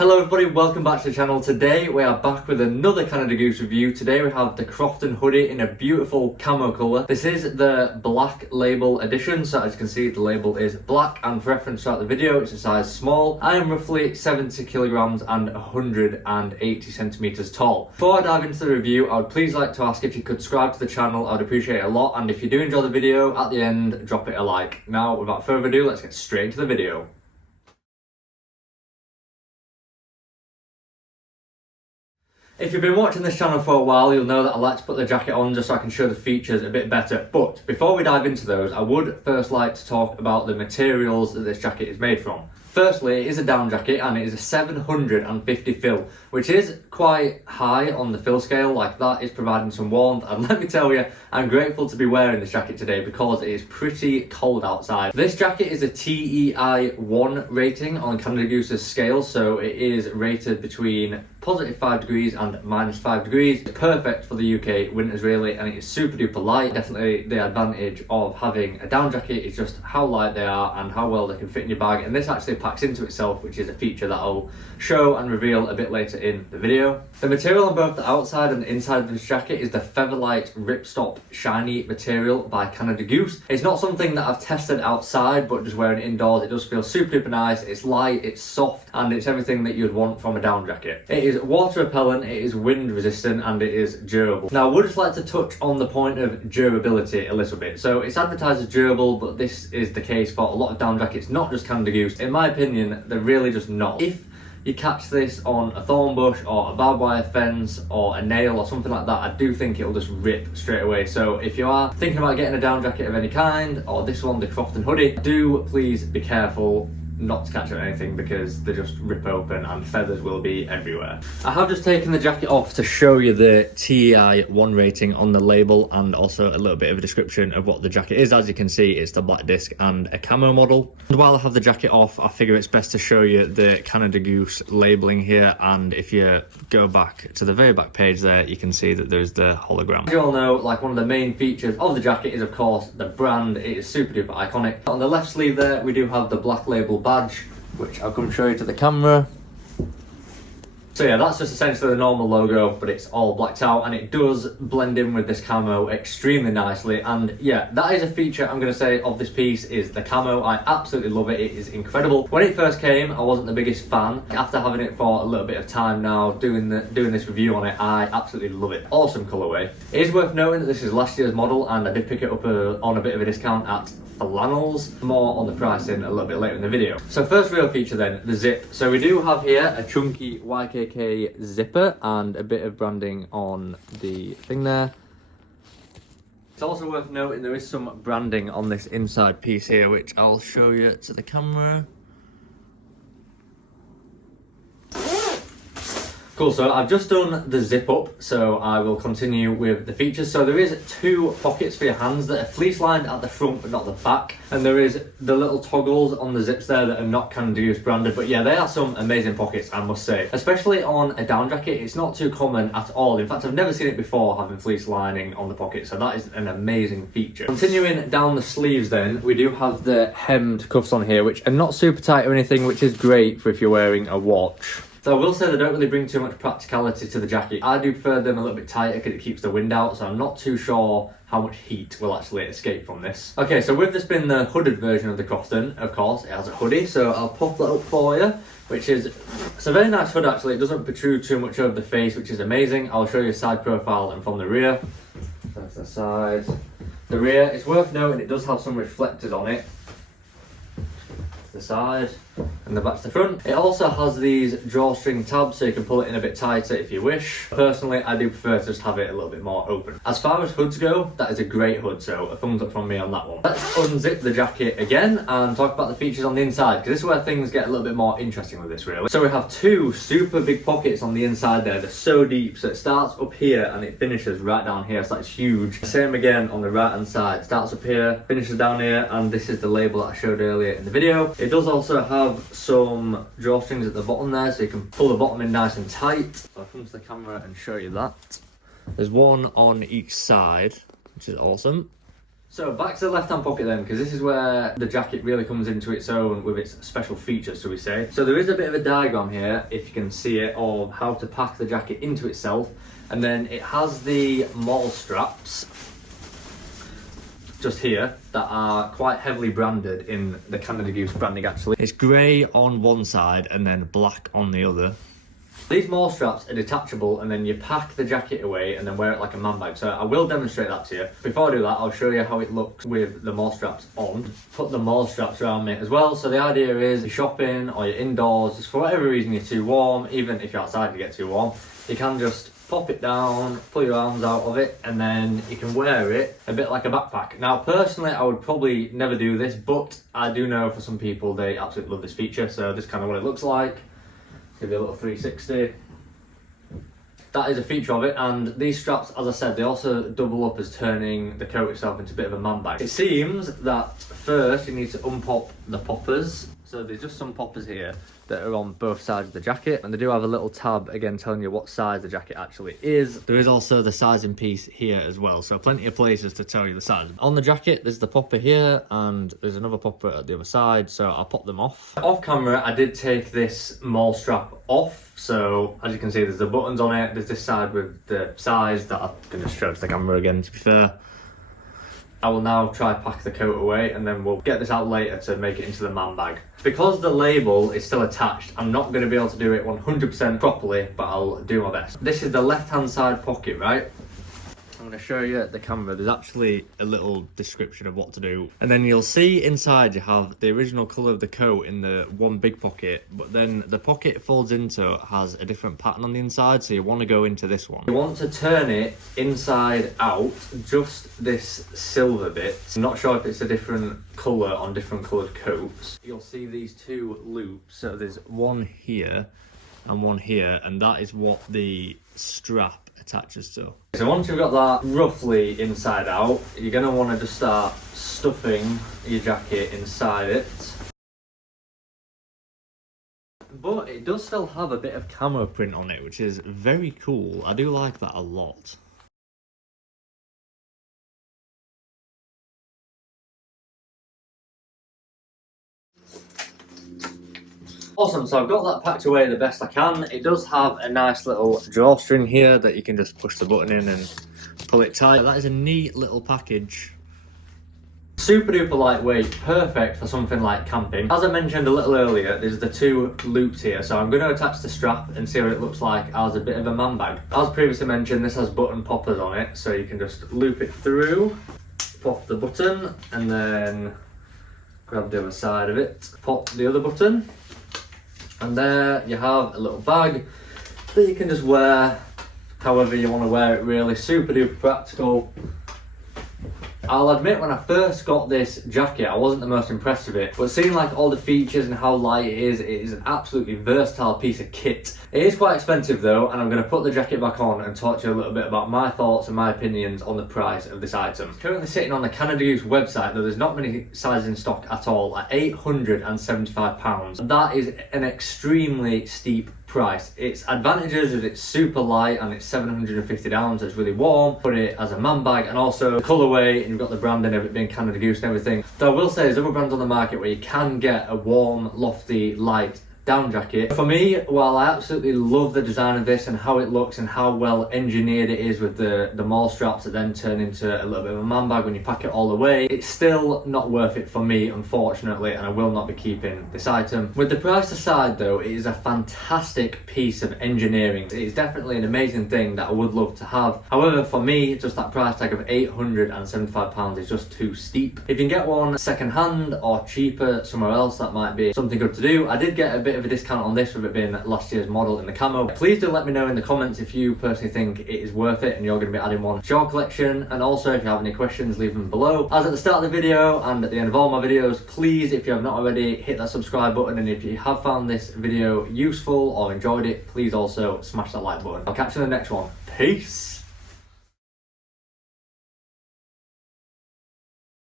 Hello everybody, welcome back to the channel. Today we are back with another Canada Goose review. Today we have the Crofton Hoodie in a beautiful camo colour. This is the black label edition, so as you can see the label is black, and for reference throughout the video it's a size small. I am roughly 70 kilograms and 180 centimeters tall. Before I dive into the review, I would please like to ask if you could subscribe to the channel. I'd appreciate it a lot, and if you do enjoy the video, at the end drop it a like. Now without further ado, let's get straight into the video. If you've been watching this channel for a while, you'll know that I like to put the jacket on just so I can show the features a bit better. But before we dive into those, I would first like to talk about the materials that this jacket is made from. Firstly, it is a down jacket and it is a 750 fill, which is quite high on the fill scale. Like, that is providing some warmth, and let me tell you, I'm grateful to be wearing this jacket today because it is pretty cold outside. This jacket is a TEI 1 rating on Canada Goose's scale, so it is rated between positive 5 degrees and minus 5 degrees. It's perfect for the UK winters really, and it is super duper light. Definitely the advantage of having a down jacket is just how light they are and how well they can fit in your bag, and this actually packs into itself, which is a feature that I'll show and reveal a bit later in the video. The material on both the outside and the inside of this jacket is the Featherlight Ripstop Shiny material by Canada Goose. It's not something that I've tested outside, but just wearing it indoors, it does feel super duper nice. It's light, it's soft, and it's everything that you'd want from a down jacket. It is water repellent, it is wind resistant, and it is durable. Now I would just like to touch on the point of durability a little bit. So it's advertised as durable, but this is the case for a lot of down jackets, not just Canada Goose. In my opinion, they're really just not. If you catch this on a thorn bush or a barbed wire fence or a nail or something like that, I do think it'll just rip straight away. So if you are thinking about getting a down jacket of any kind, or this one, the Crofton Hoodie, do please be careful not to catch on anything because they just rip open and feathers will be everywhere. I have just taken the jacket off to show you the TEI 1 rating on the label, and also a little bit of a description of what the jacket is. As you can see, it's the black disc and a camo model. And while I have the jacket off, I figure it's best to show you the Canada Goose labelling here, and if you go back to the very back page there, you can see that there's the hologram. As you all know, like, one of the main features of the jacket is of course the brand. It is super duper iconic. On the left sleeve there, we do have the black label badge, which I'll come show you to the camera. So yeah, that's just essentially the normal logo, but it's all blacked out, and it does blend in with this camo extremely nicely. And yeah, that is a feature I'm going to say of this piece, is the camo. I absolutely love it. It is incredible. When it first came, I wasn't the biggest fan. After having it for a little bit of time now, doing this review on it, I absolutely love it. Awesome colourway. It is worth noting that this is last year's model, and I did pick it up on a bit of a discount at Flannels. More on the pricing a little bit later in the video. So first real feature then, the zip. So we do have here a chunky YKK zipper and a bit of branding on the thing there. It's also worth noting there is some branding on this inside piece here, which I'll show you to the camera. Cool, so I've just done the zip up, so I will continue with the features. So there is 2 pockets for your hands that are fleece lined at the front but not the back, and there is the little toggles on the zips there that are not Canada Goose branded. But yeah, they are some amazing pockets, I must say. Especially on a down jacket, it's not too common at all. In fact, I've never seen it before, having fleece lining on the pocket, so that is an amazing feature. Continuing down the sleeves then, we do have the hemmed cuffs on here, which are not super tight or anything, which is great for if you're wearing a watch. So I will say they don't really bring too much practicality to the jacket. I do prefer them a little bit tighter because it keeps the wind out, so I'm not too sure how much heat will actually escape from this. Okay, so with this being the hooded version of the Crofton, of course, it has a hoodie, so I'll pop that up for you, which is, it's a very nice hood actually. It doesn't protrude too much over the face, which is amazing. I'll show you a side profile and from the rear. That's the side. The rear, it's worth noting it does have some reflectors on it. The side and the back to the front. It also has these drawstring tabs, so you can pull it in a bit tighter if you wish. Personally, I do prefer to just have it a little bit more open. As far as hoods go, that is a great hood, so a thumbs up from me on that one. Let's unzip the jacket again and talk about the features on the inside, because this is where things get a little bit more interesting with this really. So we have 2 super big pockets on the inside there. They're so deep, so it starts up here and it finishes right down here, so that's huge. Same again on the right hand side. Starts up here, finishes down here, and this is the label that I showed earlier in the video. It does also have some drawstrings at the bottom there, so you can pull the bottom in nice and tight. I'll come to the camera and show you that. There's one on each side, which is awesome. So back to the left hand pocket then, because this is where the jacket really comes into its own with its special features, shall we say. So there is a bit of a diagram here, if you can see it, of how to pack the jacket into itself. And then it has the mall straps just here that are quite heavily branded in the Canada Goose branding actually. It's grey on one side and then black on the other. These mall straps are detachable and then you pack the jacket away and then wear it like a man bag. So I will demonstrate that to you. Before I do that, I'll show you how it looks with the mall straps on. Put the mall straps around me as well. So the idea is you're shopping or you're indoors, just for whatever reason you're too warm, even if you're outside and you get too warm, you can just pop it down, pull your arms out of it, and then you can wear it a bit like a backpack. Now personally I would probably never do this, but I do know for some people they absolutely love this feature. So this is kind of what it looks like. Give you a little 360. That is a feature of it, and these straps, as I said, they also double up as turning the coat itself into a bit of a man bag. It seems that first you need to unpop the poppers. So there's just some poppers here that are on both sides of the jacket, and they do have a little tab again telling you what size the jacket actually is. There is also the sizing piece here as well, so plenty of places to tell you the size. On the jacket there's the popper here and there's another popper at the other side, so I'll pop them off. Off camera I did take this mall strap off, so as you can see there's the buttons on it, there's this side with the size that I'm going to show to the camera again to be fair. I will now try pack the coat away and then we'll get this out later to make it into the man bag. Because the label is still attached, I'm not going to be able to do it 100% properly, but I'll do my best. This is the left hand side pocket, right? I'm going to show you the camera. There's actually a little description of what to do. And then you'll see inside you have the original colour of the coat in the one big pocket, but then the pocket it folds into has a different pattern on the inside, so you want to go into this one. You want to turn it inside out, just this silver bit. I'm not sure if it's a different colour on different coloured coats. You'll see these two loops, so there's one here and one here, and that is what the strap attaches to. So once you've got that roughly inside out, you're going to want to just start stuffing your jacket inside it. But it does still have a bit of camo print on it, which is very cool. I do like that a lot. Awesome, so I've got that packed away the best I can. It does have a nice little drawstring here that you can just push the button in and pull it tight. That is a neat little package. Super duper lightweight, perfect for something like camping. As I mentioned a little earlier, there's the two loops here, so I'm going to attach the strap and see what it looks like as a bit of a man bag. As previously mentioned, this has button poppers on it, so you can just loop it through, pop the button, and then grab the other side of it, pop the other button. And there you have a little bag that you can just wear however you want to wear it, really. Super duper practical. I'll admit when I first got this jacket I wasn't the most impressed with it, but seeing like all the features and how light it is an absolutely versatile piece of kit. It is quite expensive though, and I'm going to put the jacket back on and talk to you a little bit about my thoughts and my opinions on the price of this item. It's currently sitting on the Canada Goose website, though there's not many sizes in stock at all, at £875. That is an extremely steep price. Its advantages is it's super light and it's 750 down, so it's really warm. Put it as a man bag, and also the colourway, and you've got the branding of it being Canada Goose and everything. Though I will say there's other brands on the market where you can get a warm, lofty, light down jacket. For me, while I absolutely love the design of this and how it looks and how well engineered it is with the mall straps that then turn into a little bit of a man bag when you pack it all away, it's still not worth it for me, unfortunately, and I will not be keeping this item. With the price aside though, it is a fantastic piece of engineering. It is definitely an amazing thing that I would love to have. However, for me, just that price tag of £875 is just too steep. If you can get one second hand or cheaper somewhere else, that might be something good to do. I did get a bit of a discount on this with it being last year's model in the camo. Please do let me know in the comments if you personally think it is worth it and you're going to be adding one to your collection, and also if you have any questions, leave them below. As at the start of the video and at the end of all my videos, please, if you have not already, hit that subscribe button, and if you have found this video useful or enjoyed it, please also smash that like button. I'll catch you in the next one. Peace!